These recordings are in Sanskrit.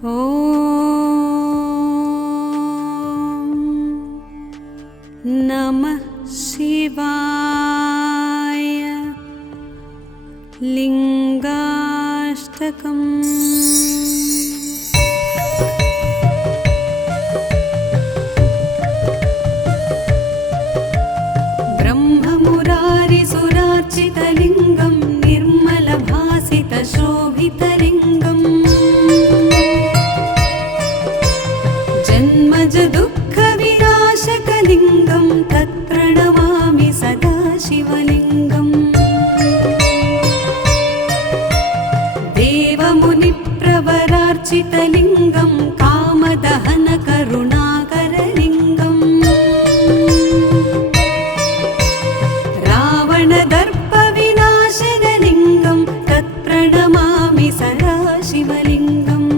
ॐ नमः शिवाय। लिंगाष्टकम्। ब्रह्ममुरारिसुरार्चितलिङ्गं निर्मलभासितशोभितलिङ्गम् जन्मज दुःखविनाशकलिङ्गं तत्प्रणमामि सदा शिवलिङ्गम्। देवमुनिप्रवरार्चितलिङ्गं कामदहनकरुणाकरलिङ्गम् रावणदर्पविनाशनलिङ्गं तत्प्रणमामि सदा शिवलिङ्गम्।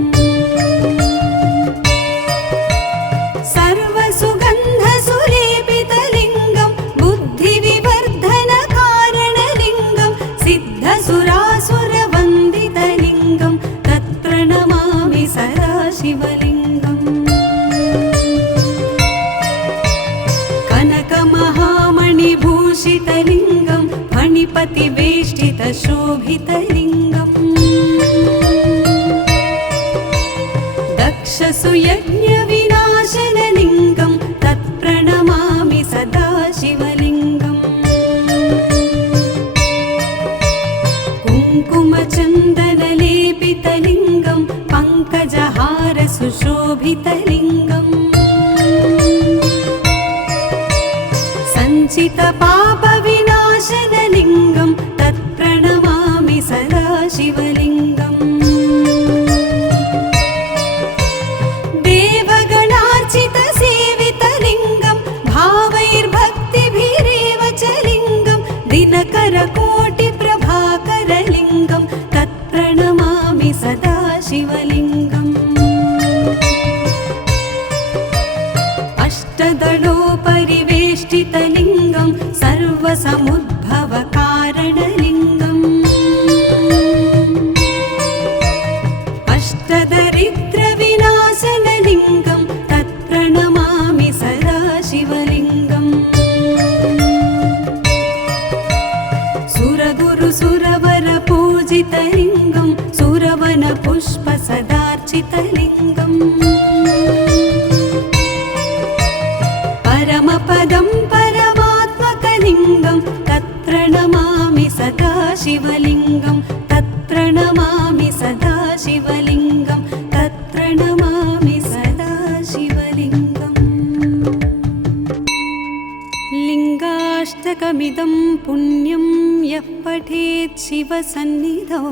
सर्वसुगन्धसुलेपितलिङ्गं बुद्धिविवर्धनकारणलिङ्गं सिद्धसुरासुरवन्दितलिङ्गं तत्प्रणमामि सदा शिवलिङ्गम्। कनकमहामणिभूषितलिङ्गं फणिपतिवेष्टितशोभितलिङ्गम् दक्षसुयज्ञविनाशनलिङ्गं तत्प्रणमामि सदा शिवलिङ्गम्। कुङ्कुमचन्दनलेपितलिङ्गं पङ्कजहारसुशोभितलिङ्गम् सञ्चितपापविनाशनलिङ्गं तत्प्रणमामि सदा शिवलिङ्गम्। देवगणार्चितसेवितलिङ्गं भावैर्भक्तिभिरेव च लिङ्गं दिनकरकोटिप्रभाकरलिङ्गं तत्प्रणमामि सदा शिवलिङ्गम्। अष्टदलोपरिवेष्टितलिङ्गं सर्वसमुद्भवकारणलिङ्गम् अष्टदरिद्रविनाशनलिङ्गं तत्प्रणमामि सदा शिवलिङ्गम्। सुरगुरुसुरवरपूजितलिङ्गं सुरवनपुष्पसदार्चितलिङ्गम् परमपदं परमात्मकलिङ्गं तत्प्रणमामि सदा शिवलिङ्गं तत्प्रणमामि सदा शिवलिङ्गं तत्प्रणमामि सदा शिवलिङ्गम्। लिङ्गाष्टकमिदं पुण्यं यः पठेत् शिवसन्निधौ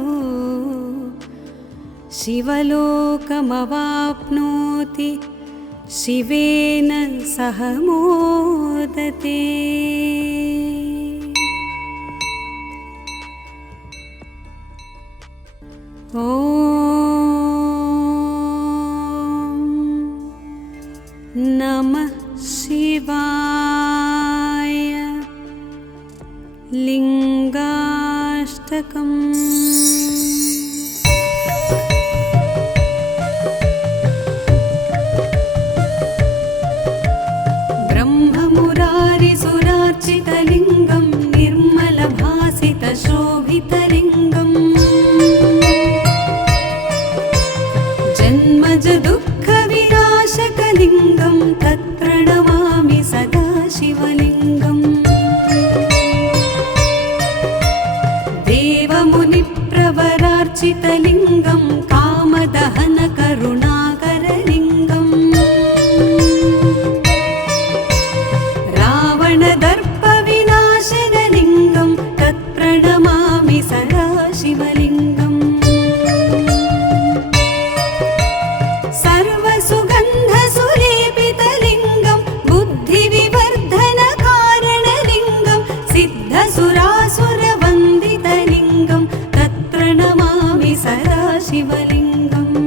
शिवलोकमवाप्नोति शिवेन सह मोदते। ॐ नमः शिवाय। लिंगाष्टकम्। ब्रह्ममुरारिसुरार्चितलिङ्गं निर्मलभासितशोभितलिङ्गम् जन्मज दुःखविनाशकलिङ्गं तत्प्रणमामि सदा शिवलिङ्गम्। देवमुनिप्रवरार्चितलिङ्गं कामदहनकरुणाकरलिङ्गम् रावणदर्पविनाशनलिङ्गं तत्प्रणमामि सदा शिवलिङ्गम्। सर्वसुगन्धसुलेपितलिङ्गं बुद्धिविवर्धनकारणलिङ्गं सिद्धसुरासुरवन्दितलिङ्गं तत्प्रणमामि सदा शिवलिङ्गम्।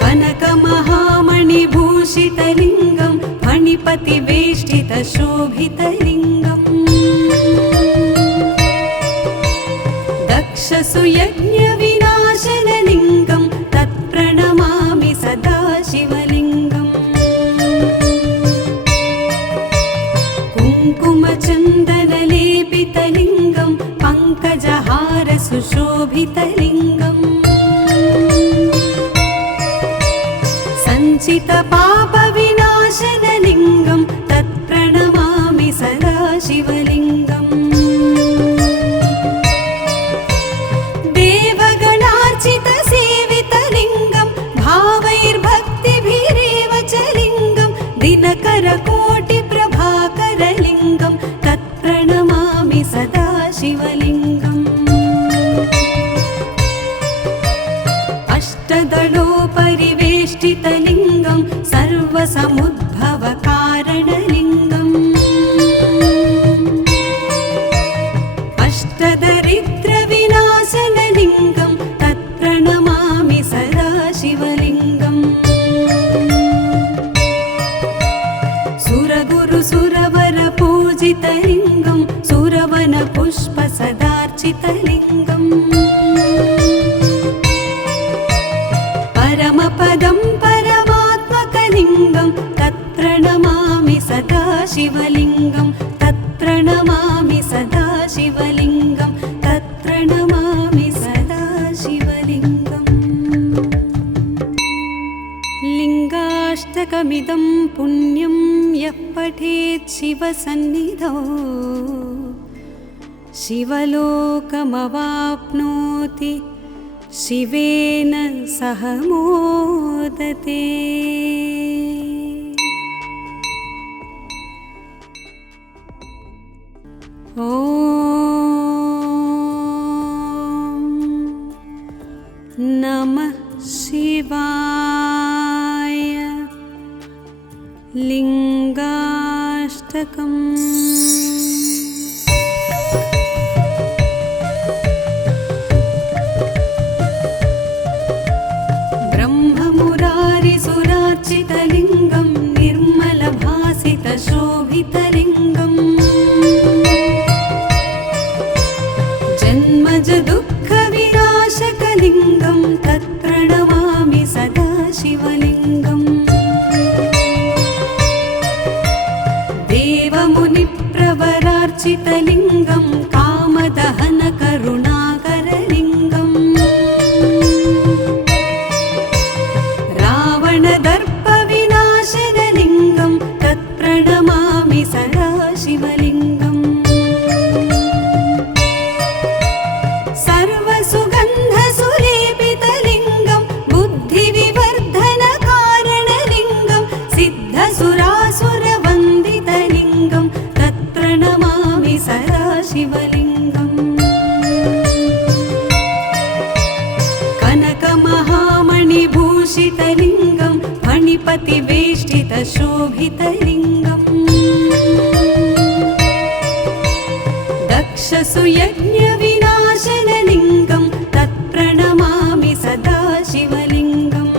कनकमहामणिभूषितलिङ्गं फणिपतिवेष्टितशोभितलिङ्गम् दक्षसुयज्ञविनाश शोभितलिङ्गम् सञ्चितपापविनाशनलिङ्गं तत्प्रणमामि सदा शिवलिङ्गम् देवगणार्चितसेवितलिङ्गं भावैर्भक्तिभिरेव च लिङ्गं दिनकरकोटिप्रभाकरलिङ्गं तत्प्रणमामि सदा शिवलिङ्गम् अष्टदलोपरिवेष्टितलिङ्गं सर्वसमुद्भवकारणलिङ्गम् अष्टदरिद्रविनाशनलिङ्गं तत्प्रणमामि सदा शिवलिङ्गम् सुरगुरुसुरवरपूजितलिङ्गं सुरवनपुष्पसदार्चितलिङ्गम् परमपदं परमात्मकलिङ्गं तत्प्रणमामि सदा शिवलिङ्गं तत्प्रणमामि सदा शिवलिङ्गं तत्प्रणमामि सदा शिवलिङ्गम् लिङ्गाष्टकमिदं पुण्यं यः पठेत् शिवसन्निधौ शिवलोकमवाप्नोति शिवेन सह मोदते। ॐ नमः शिवाय। लिङ्गाष्टकम् ब्रह्ममुरारिसुरार्चितलिङ्गं निर्मलभासितशोभितलिङ्गम् जन्मजदुःखविनाशकलिङ्गं तत्प्रणमामि सदा शिवलिङ्गम् देवमुनिप्रवरार्चितलिङ्गं कामदहनकरुणाकरलिङ्गम् रावणदर्पविनाशनलिङ्गं तत्प्रणमामि सदा शिवलिङ्गम् सर्वसुगन्धसुलेपितलिङ्गं बुद्धिविवर्धनकारणलिङ्गं सिद्धसुरासुरवन्दितलिङ्गं तत्प्रणमामि सदा शिवलिङ्गम् कनकमहामणिभूषितलिङ्गं फणिपतिवेष्टितशोभितलिङ्गम् दक्षसुयज्ञविनाशनलिङ्गं तत्प्रणमामि सदा शिवलिङ्गम्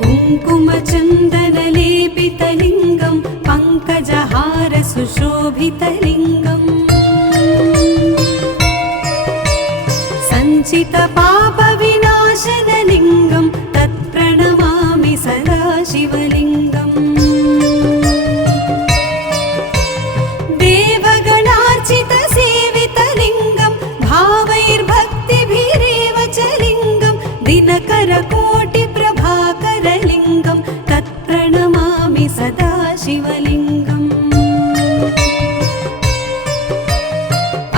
कुङ्कुमचन्दनलेपितलिङ्गं पङ्कजहारसुशोभितलिङ्गम् सञ्चितपापविनाशनलिङ्गं तत्प्रणमामि सदा शिवलिङ्गम् देवगणार्चितसेवितलिङ्गं भावैर्भक्तिभिरेव च लिङ्गं दिनकरकोटिप्रभाकरलिङ्गं तत्प्रणमामि सदा शिवलिङ्गम्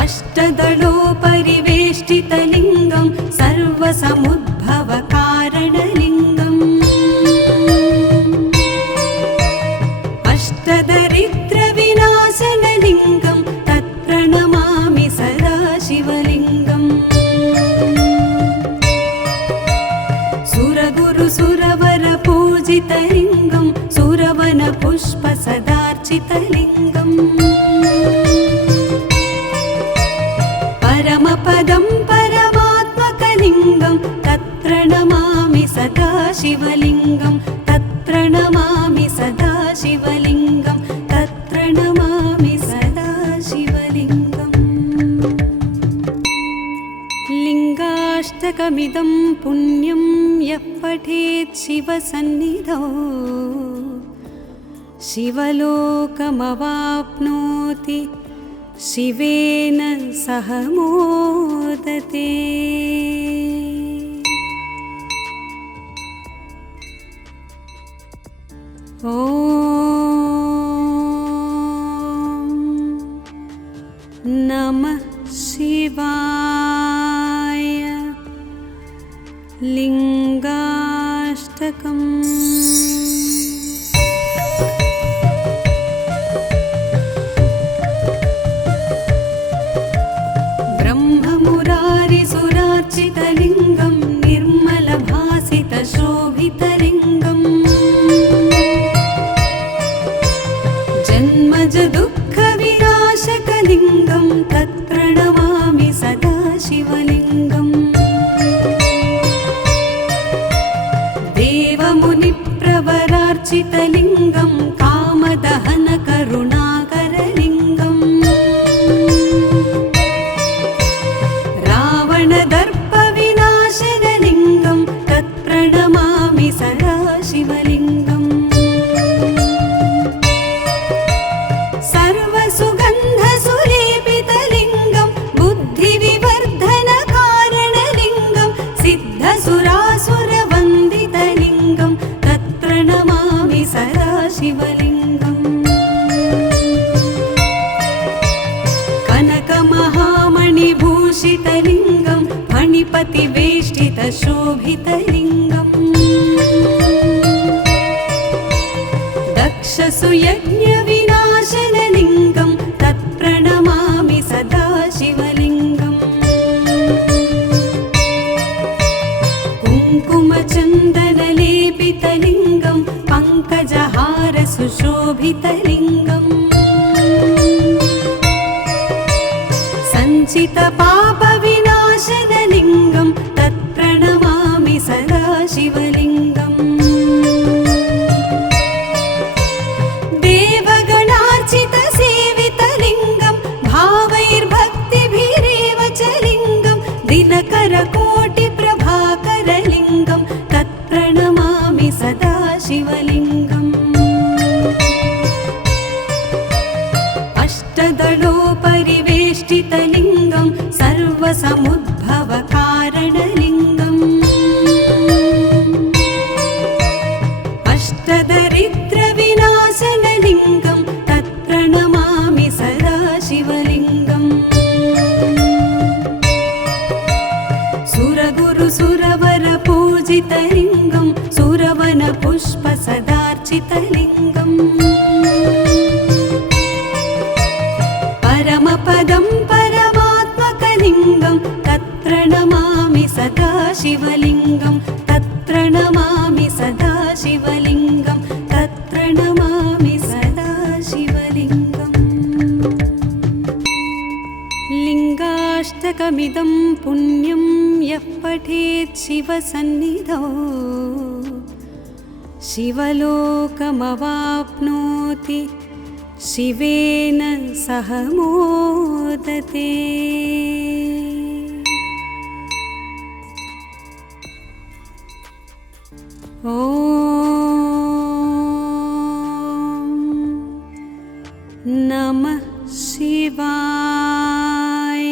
अष्टदलोपरिवेष्टितलिङ्गं सर्वसमुद्भवकारणलिङ्गम् अष्टदरिद्रविनाशनलिङ्गं तत्प्रणमामि सदा शिवलिङ्गम् सुरगुरुसुरवरपूजितलिङ्गं सुरवनपुष्पसदार्चितलिङ्गम् परमपदं परमात्मकलिङ्गं तत्प्रणमामि सदा शिवलिङ्गं तत्प्रणमामि सदा शिवलिङ्गं तत्प्रणमामि सदा शिवलिङ्गम् लिङ्गाष्टकमिदं पुण्यं यः पठेत् शिवसन्निधौ शिवलोकमवाप्नोति शिवेन सह मोदते। ॐ नमः शिवाय। लिङ्गाष्टकम्। ब्रह्ममुरारिसुरार्चितलिङ्गं निर्मलभासितशोभितलिङ्गम् जन्मज दुःखविनाशकलिङ्गं तत्प्रणमामि सदा शिवलिङ्गम्। देवमुनिप्रवरार्चितलिङ्गं कामदहनकरुणाकरलिङ्गम् रावणदर्पविनाशनलिङ्गं तत्प्रणमामि सदा शिवलिङ्गम्। सर्वसुगन्धसुलेपितलिङ्गं बुद्धिविवर्धनकारणलिङ्गं सिद्धसुरासुरवन्दितलिङ्गं तत्प्रणमामि सदा शिवलिङ्गम्। कनकमहामणिभूषितलिङ्गं फणिपतिवेष्टितशोभितलिङ्गम् दक्षसुयज्ञविनाशनलिङ्गं तत्प्रणमामि सदा शिवलिङ्गम्। कुङ्कुमचन्दनलेपितलिङ्गं पङ्कजहारसुशोभितलिङ्गम् सञ्चितपापविनाशनलिङ्गं तत्प्रणमामि सदा शिवलिङ्गम्। देवगणार्चितसेवितलिङ्गं भावैर्भक्तिभिरेव च लिङ्गं दिनकरकोटिप्रभाकरलिङ्गं तत्प्रणमामि सदा शिवलिङ्गम्। अष्टदलोपरिवेष्टितलिङ्गं सर्वसमुद्भवकारणलिङ्गम् अष्टदरिद्रविनाशनलिङ्गं तत्प्रणमामि सदा शिवलिङ्गम्। सुरगुरुसुरवरपूजितलिङ्गं सुरवनपुष्पसदार्चितलिङ्गम् परमपदं परमात्मकलिङ्गं तत्प्रणमामि सदा शिवलिङ्गं तत्प्रणमामि सदा शिवलिङ्गं तत्प्रणमामि सदा शिवलिङ्गम्। लिङ्गाष्टकमिदं पुण्यं यः पठेत् शिवसन्निधौ शिवलोकमवाप्नोति शिवेन सह मोदते। ॐ नमः शिवाय।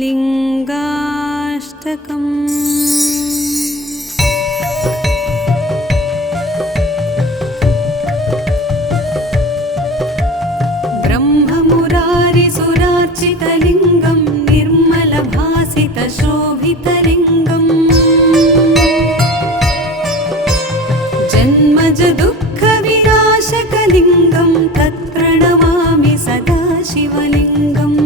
लिङ्गाष्टकम्। ब्रह्ममुरारिसुरार्चितलिङ्गं निर्मलभासितशोभितलिङ्गम् जन्मज दुःखविनाशकलिङ्गं तत्प्रणमामि सदा शिवलिङ्गम्।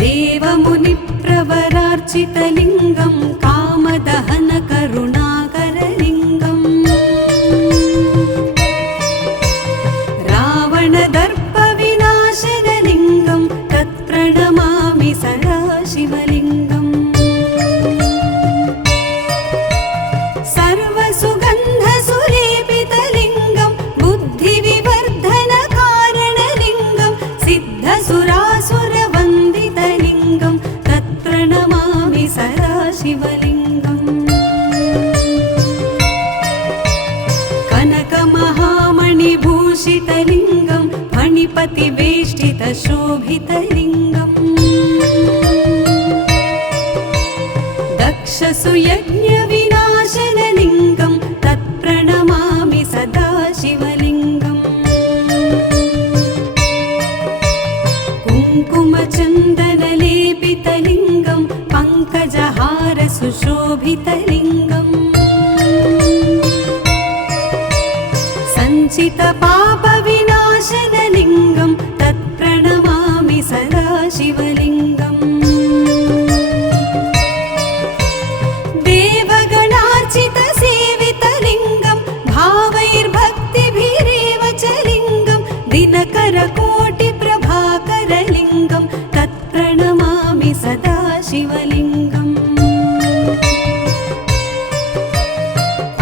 देवमुनिप्रवरार्चितलिङ्गं कामदहनकरुणाकरलिङ्गम् रावणदर्पविनाशनलिङ्गं तत्प्रणमामि सदा शिवलिङ्गम्। सर्वसुगन्धसुलेपितलिङ्गं बुद्धिविवर्धनकारणलिङ्गं सिद्धसुरासुरवन्दितलिङ्गं तत्प्रणमामि सदा शिवलिङ्गम्। कनकमहामणिभूषितलिङ्गं मणिपतिवेष्टितशोभितलिङ्गम् दक्षसुयज्ञविनाशनलिङ्गं तत्प्रणमामि सदा शिवलिङ्गम् कुङ्कुमचन्दनलेपितलिङ्गं पङ्कजहारसुशोभितलिङ्गम् सञ्चितपापविनाशनलिङ्गं तत्प्रणमामि सदा शिवलिङ्गम् देवगणार्चितसेवितलिङ्गं भावैर्भक्तिभिरेव च लिङ्गं दिनकरकोटिप्रभाकरलिङ्गं तत्प्रणमामि सदा शिवलिङ्गम्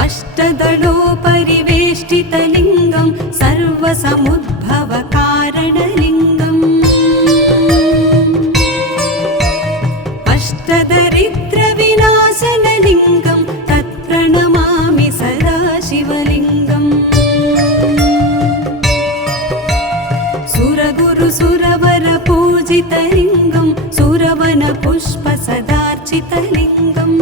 अष्टदलोपरिवेष्टितलिङ्गं सर्वसमुद्भवकारणलिङ्गम् अष्टदरिद्रविनाशनलिङ्गं तत्प्रणमामि सदा शिवलिङ्गम् सुरगुरुसुरवरपूजितलिङ्गं सुरवनपुष्पसदार्चितलिङ्गम्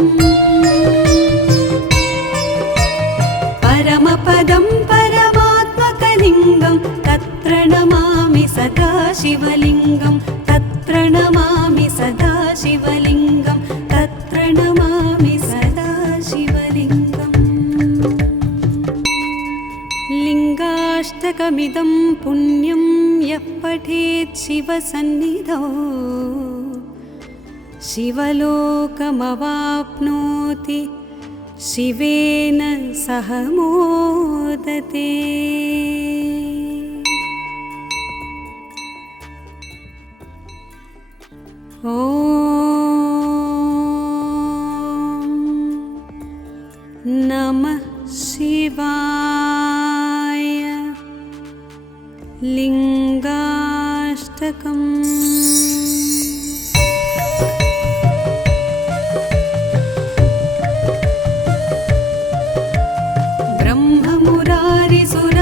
परमपदं परमात्मकलिङ्गं तत्प्रणमामि सदा शिवलिङ्गं तत्प्रणमामि सदा शिवलिङ्गं तत्प्रणमामि सदा शिवलिङ्गम् लिङ्गाष्टकमिदं पुण्यं यः पठेत् शिवसन्निधौ शिवलोकमवाप्नोति शिवेन सह मोदते। ॐ नमः शिवाय। लिङ्गाष्टकम्।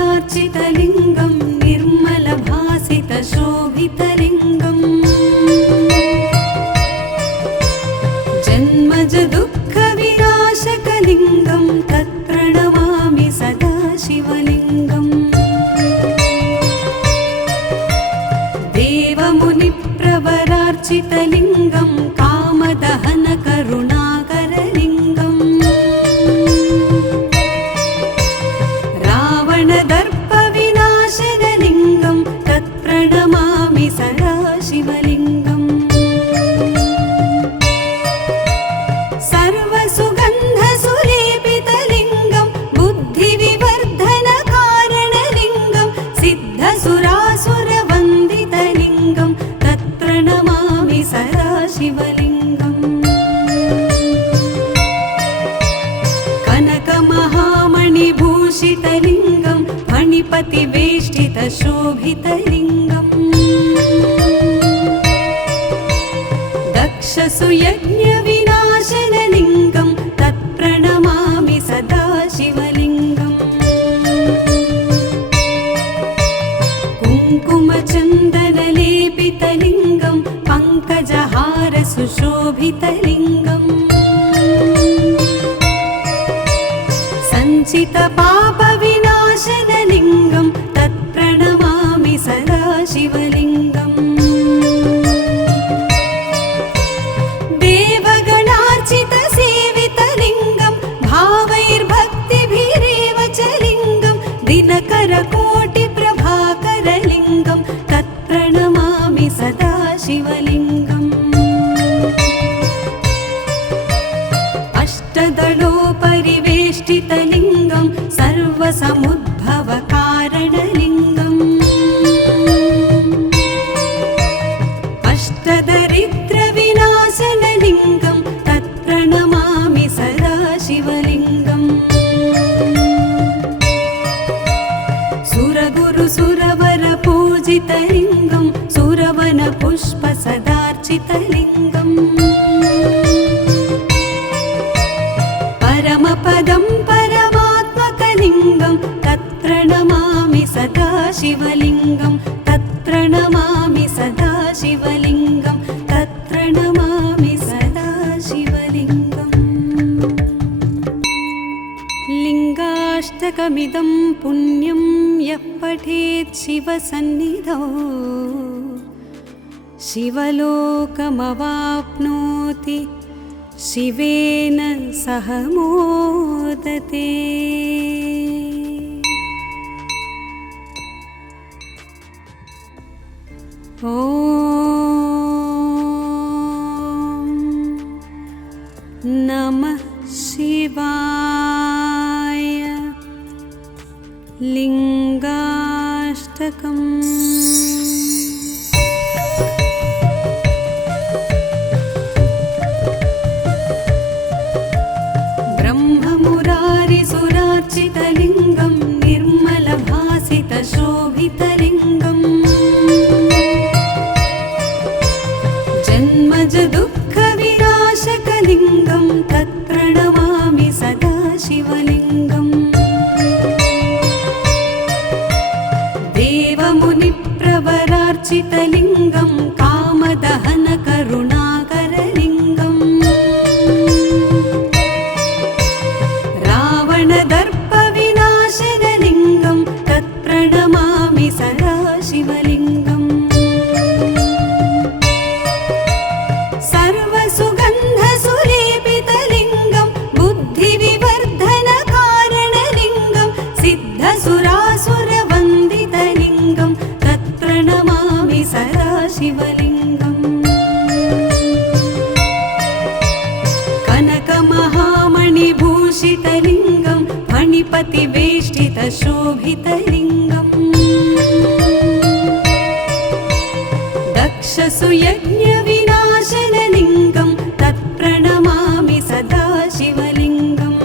ब्रह्ममुरारिसुरार्चितलिङ्गं निर्मलभासितशोभितलिङ्गम् जन्मजदुःखविनाशकलिङ्गं तत्प्रणमामि सदा शिवलिङ्गम् देवमुनिप्रवरार्चितलिङ्गं कामदहनकरुणाकरलिङ्गम् रावणदर्पविनाशनलिङ्गं तत्प्रणमामि सदा शिवलिङ्गम् सर्वसुगन्धसुलेपितलिङ्गं बुद्धिविवर्धनकारणलिङ्गं सिद्धसुरासुरवन्दितलिङ्गं तत्प्रणमामि सदा शिवलिङ्गम् कनकमहामणिभूषितलिङ्गं मणिपतिवेष्टितशोभितलिङ्गम् दक्षसुयज्ञविनाशनलिङ्गं तत्प्रणमामि सदा शिवलिङ्गम् कुङ्कुमचन्दनलेपितलिङ्गं पङ्कजहारसुशोभितलिङ्गम् सञ्चितपापविनाशनलिङ्गं तत्प्रणमामि सदा शिवलिङ्गम् देवगणार्चितसेवितलिङ्गं भावैर्भक्तिभिरेव च लिङ्गं दिनकरकोटिप्रभाकरलिङ्गं तत्प्रणमामि सदा शिवलिङ्गम् अष्टदलोपरिवेष्टितलिङ्गं सर्वसमुद्भवकारणलिङ्गम् अष्टदरिद्रविनाशनलिङ्गं तत्प्रणमामि सदा शिवलिङ्गम् सुरगुरुसुरवरपूजितलिङ्गं सुरवनपुष्पसदार्चितलिङ्गम् परमपदं परमात्मकलिङ्गं तत्प्रणमामि सदा शिवलिङ्गं तत्प्रणमामि तत्प्रणमामि सदा शिवलिङ्गं तत्प्रणमामि सदा शिवलिङ्गम् लिङ्गाष्टकमिदं पुण्यं यः पठेत् शिवसन्निधौ शिवलोकमवाप्नोति शिवेन सह मोदते। ॐ नमः शिवाय। लिङ्गाष्टकम्। ब्रह्ममुरारिसुरार्चितलिङ्गं निर्मलभासितशोभितलिङ्गम् जन्मजदुःखविनाशकलिङ्गं तत्प्रणमामि सदा शिवलिङ्गम् देवमुनिप्रवरार्चितलिङ्गं कामदहनकरुणाकरलिङ्गम् रावणदर्पविनाशनलिङ्गं तत्प्रणमामि सदा शिवलिङ्गम् सर्वसुगन्धसुलेपितलिङ्गं बुद्धिविवर्धनकारणलिङ्गं सिद्धसुरासुरवन्दितलिङ्गं तत्प्रणमामि सदा शिवलिङ्गम् कनकमहामणिभूषितलिङ्गं फणिपतिवेष्टितशोभितलिङ्गम् दक्षसुयज्ञविनाशनलिङ्गं तत्प्रणमामि सदा शिवलिङ्गम्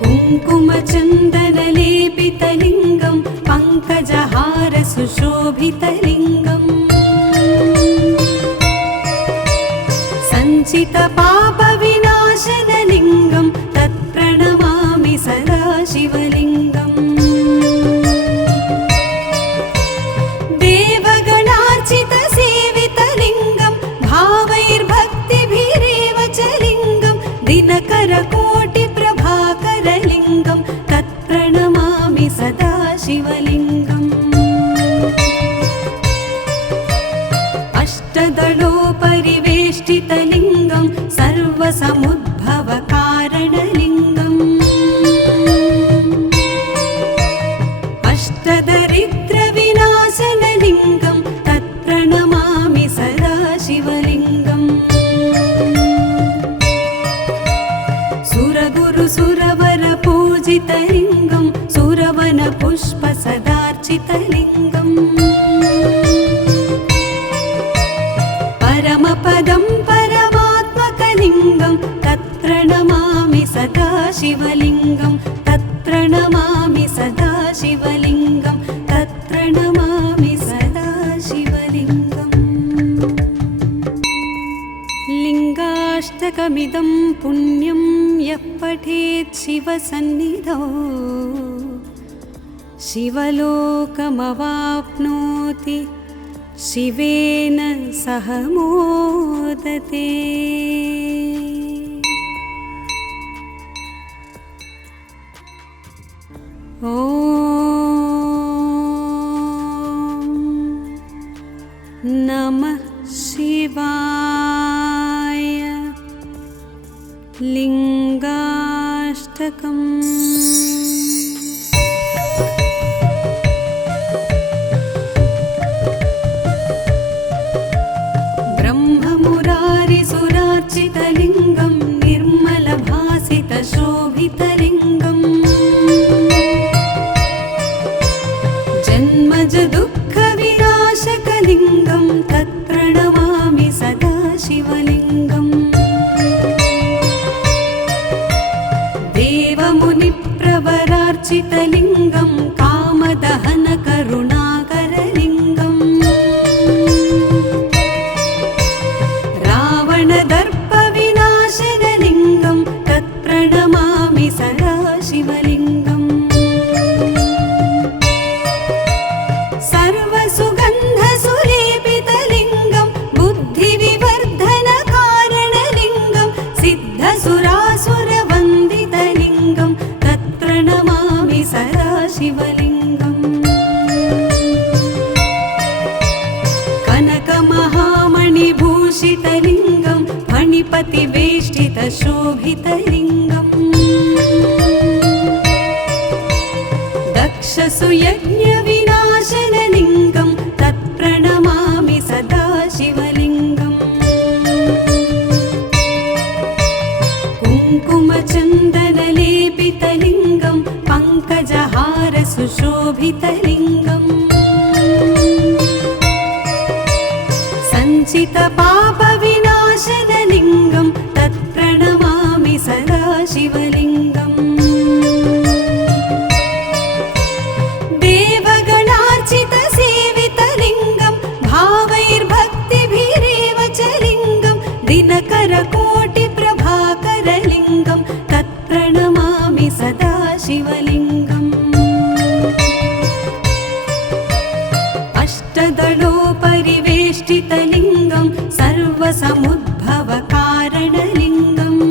कुङ्कुमचन्दनलेपितलिङ्गं पङ्कजहारसुशोभितलिङ्गम् सञ्चितपापविनाशनलिङ्गं तत्प्रणमामि सदा शिवलिङ्गम् देवगणार्चितसेवितलिङ्गं भावैर्भक्तिभिरेव च लिङ्गं दिनकरकोटिप्रभाकरलिङ्गं तत्प्रणमामि सदा शिवलिङ्गम् अष्टदलोपरिवेष्टितलिङ्गं सर्वसमुद्भवकारणलिङ्गम् अष्टदरिद्रविनाशनलिङ्गं तत्प्रणमामि सदा शिवलिङ्गम् सुरगुरुसुरवरपूजितलिङ्गं सुरवनपुष्पसदार्चितलिङ्गम् परमपदं परमात्मकलिङ्गं तत्प्रणमामि सदा शिवलिङ्गं तत्प्रणमामि सदा शिवलिङ्गं तत्प्रणमामि सदा शिवलिङ्गम् लिङ्गाष्टकमिदं पुण्यं यः पठेत् शिवसन्निधौ शिवलोकमवाप्नोति शिवेन सह मोदते। ॐ नमः शिवाय। लिङ्गाष्टकम्। ब्रह्ममुरारिसुरार्चितलिङ्गं निर्मलभासितशोभितलिङ्गम् जन्मजदुःखविनाशकलिङ्गं तत्प्रणमामि सदा शिवलिङ्गम् देवमुनिप्रवरार्चितलिङ्गं कामदहनकरुणाकरलिङ्गम् रावणदर्पविनाशनलिङ्गं तत्प्रणमामि सदा शिवलिङ्गम् फणिपतिवेष्टितशोभितलिङ्गम् दक्षसुयज्ञविनाशनलिङ्गं तत्प्रणमामि सदा शिवलिङ्गम् कुङ्कुमचन्दनलेपितलिङ्गं पङ्कजहारसुशोभितलिङ्गम् सञ्चितपापविनाशनलिङ्गं तत्प्रणमामि सदा शिवलिङ्गम् देवगणार्चितसेवितलिङ्गं भावैर्भक्तिभिरेव च लिङ्गं दिनकरकोटिप्रभाकरलिङ्गं तत्प्रणमामि सदा शिवलिङ्गम् अष्टदलोपरिवेष्टितलिङ्गं सर्वसमुद्भवकारणलिङ्गम्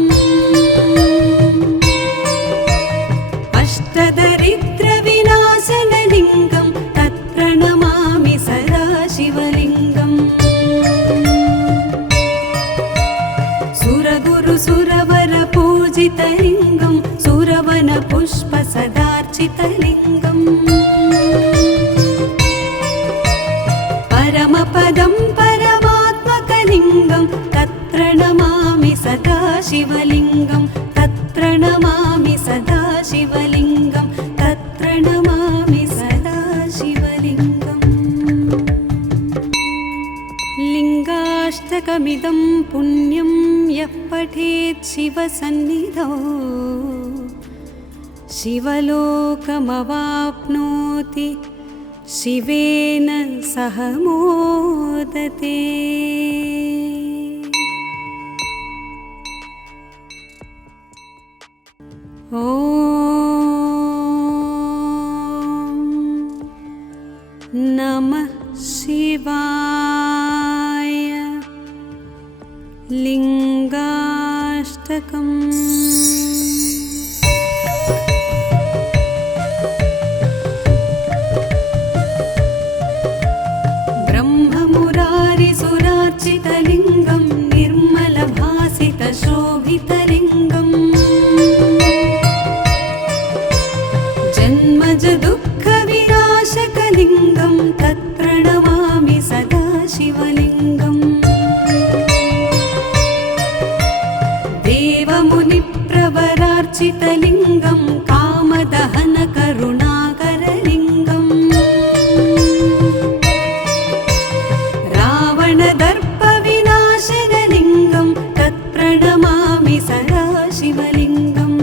अष्टदरिद्रविनाशनलिङ्गं तत्प्रणमामि सदा शिवलिङ्गम् सुरगुरुसुरवरपूजितलिङ्गं सुरवनपुष्पसदार्चितलिङ्गम् परमपदं परमात्मकलिङ्गं तत्प्रणमामि सदा शिवलिङ्गं तत्प्रणमामि सदा शिवलिङ्गं तत्प्रणमामि सदा शिवलिङ्गम् लिङ्गाष्टकमिदं पुण्यं यः पठेत् शिवसन्निधौ शिवलोकमवाप्नोति शिवेन सह मोदते। ॐ नमः शिवाय। लिङ्गाष्टकम्। ब्रह्ममुरारिसुरार्चितलिङ्गं निर्मलभासितशोभितलिङ्गम् जन्मजदुःखविनाशकलिङ्गं तत्प्रणमामि सदा शिवलिङ्गम् देवमुनिप्रवरार्चितलिङ्गं कामदहनकरुणाकरलिङ्गम् रावणदर्पविनाशनलिङ्गं तत्प्रणमामि सदा शिवलिङ्गम्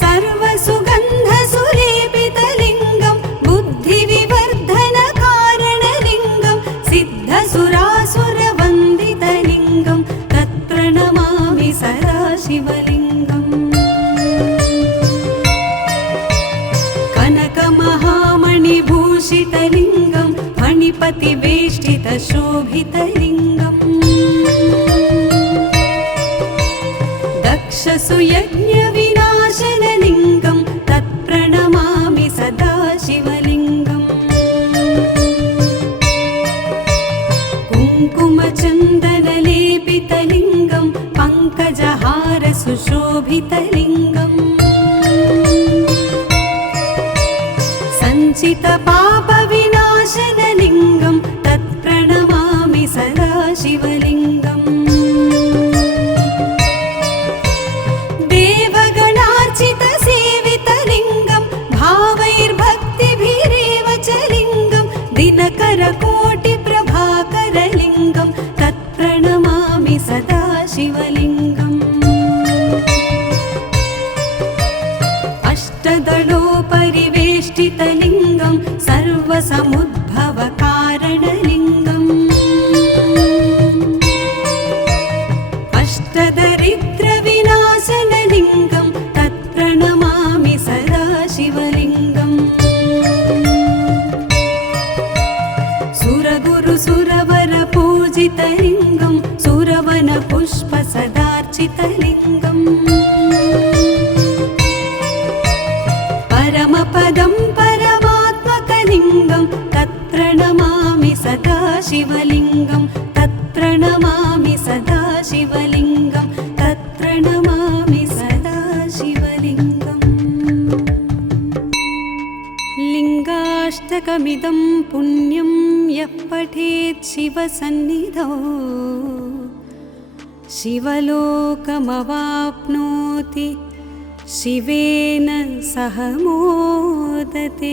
सर्वसुगन्धसुलेपितलिङ्गं बुद्धिविवर्धनकारणलिङ्गं सिद्धसुरासुरवन्दितलिङ्गं तत्प्रणमामि सदा शिवलिङ्गम् कनकमहामणिभूषितलिङ्गं फणिपतिवेष्टितशोभितलिङ्गम् दक्षसुयज्ञविनाशनलिङ्गं तत्प्रणमामि सदा शिवलिङ्गम् कुङ्कुमचन्दनलेपितलिङ्गं पङ्कजहारसुशोभितलिङ्गम् सञ्चितपापविनाशनलिङ्गं तत्प्रणमामि सदा शिवलिङ्गम् देवगणार्चितसेवितलिङ्गं भावैर्भक्तिभिरेव च लिङ्गं दिनकरकोटिप्रभाकरलिङ्गं तत्प्रणमामि सदा शिवलिङ्गम् अष्टदलोपरिवेष्टितलिङ्गं सर्वसमुद्भवकारणलिङ्गम् अष्टदरिद्रविनाशनलिङ्गं तत्प्रणमामि सदा शिवलिङ्गम् सुरगुरुसुरवरपूजितलिङ्गं सुरवनपुष्पसदार्चितलिङ्गम् परमपदं परमात्मकलिङ्गं तत्प्रणमामि सदा शिवलिङ्गं तत्र शिवाष्टकमिदं पुण्यं यः पठेत् शिवसन्निधौ शिवलोकमवाप्नोति शिवेन सह मोदते।